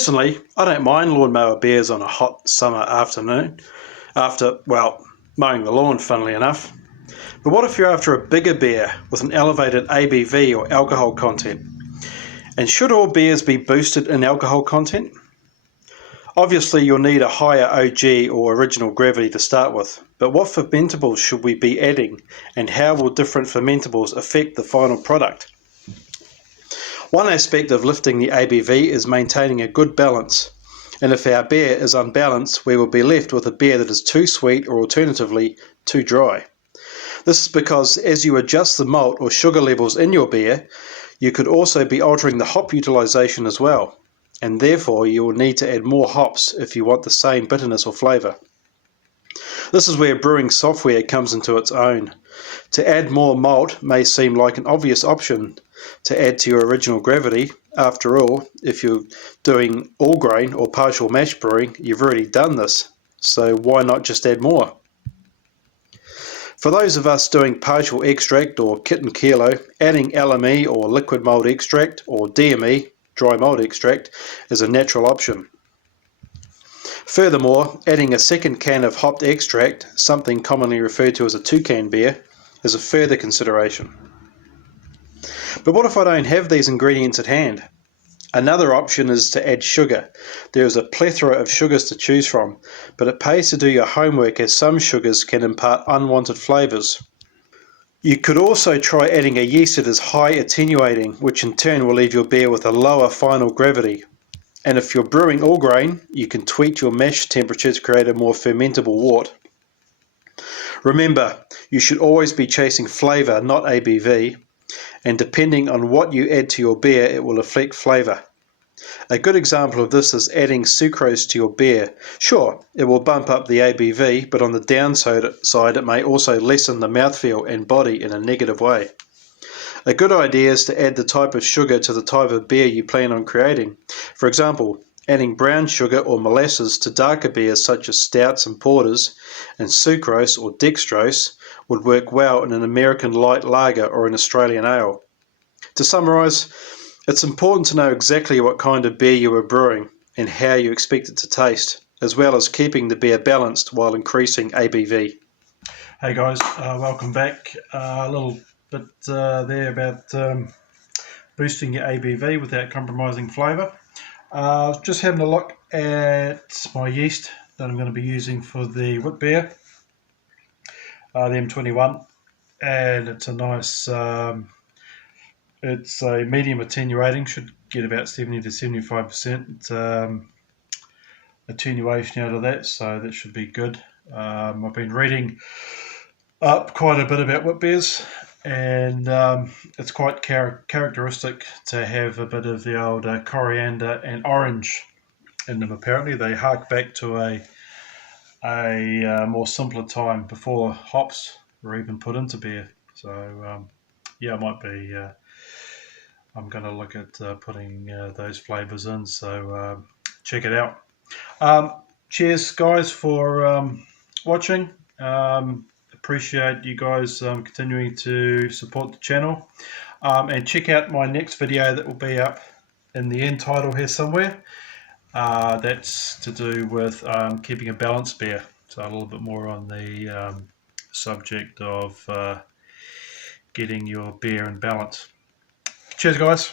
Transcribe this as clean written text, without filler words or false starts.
Personally, I don't mind lawnmower beers on a hot summer afternoon after, well, mowing the lawn, funnily enough. But what if you're after a bigger beer with an elevated ABV or alcohol content? And should all beers be boosted in alcohol content? Obviously, you'll need a higher OG or original gravity to start with, but what fermentables should we be adding, and how will different fermentables affect the final product? One aspect of lifting the ABV is maintaining a good balance, and if our beer is unbalanced, we will be left with a beer that is too sweet or alternatively too dry. This is because as you adjust the malt or sugar levels in your beer, you could also be altering the hop utilization as well, and therefore you will need to add more hops if you want the same bitterness or flavour. This is where brewing software comes into its own. To add more malt may seem like an obvious option to add to your original gravity. After all, if you're doing all grain or partial mash brewing, you've already done this, so why not just add more? For those of us doing partial extract or kit and kilo, adding LME or liquid malt extract or DME, dry malt extract, is a natural option. Furthermore, adding a second can of hopped extract, something commonly referred to as a 2-can beer, is a further consideration. But what if I don't have these ingredients at hand? Another option is to add sugar. There is a plethora of sugars to choose from, but it pays to do your homework as some sugars can impart unwanted flavours. You could also try adding a yeast that is high attenuating, which in turn will leave your beer with a lower final gravity. And if you're brewing all grain, you can tweak your mash temperature to create a more fermentable wort. Remember, you should always be chasing flavour, not ABV, and depending on what you add to your beer, it will affect flavour. A good example of this is adding sucrose to your beer. Sure, it will bump up the ABV, but on the downside it may also lessen the mouthfeel and body in a negative way. A good idea is to add the type of sugar to the type of beer you plan on creating. For example, adding brown sugar or molasses to darker beers such as stouts and porters, and sucrose or dextrose would work well in an American light lager or an Australian ale. To summarise, it's important to know exactly what kind of beer you are brewing and how you expect it to taste, as well as keeping the beer balanced while increasing ABV. Hey guys, welcome back. A little bit there about boosting your ABV without compromising flavour. Just having a look at my yeast that I'm going to be using for the wit beer, the M21, and it's a nice, it's a medium attenuating, should get about 70 to 75% attenuation out of that, so that should be good. I've been reading up quite a bit about wit beers, and it's quite characteristic to have a bit of the old coriander and orange in them. Apparently they hark back to a more simpler time before hops were even put into beer. So yeah, it might be I'm going to look at putting those flavours in, so check it out. Cheers guys for watching. Appreciate you guys continuing to support the channel, and check out my next video that will be up in the end title here somewhere. That's to do with keeping a balanced beer, so a little bit more on the subject of getting your beer in balance. Cheers guys.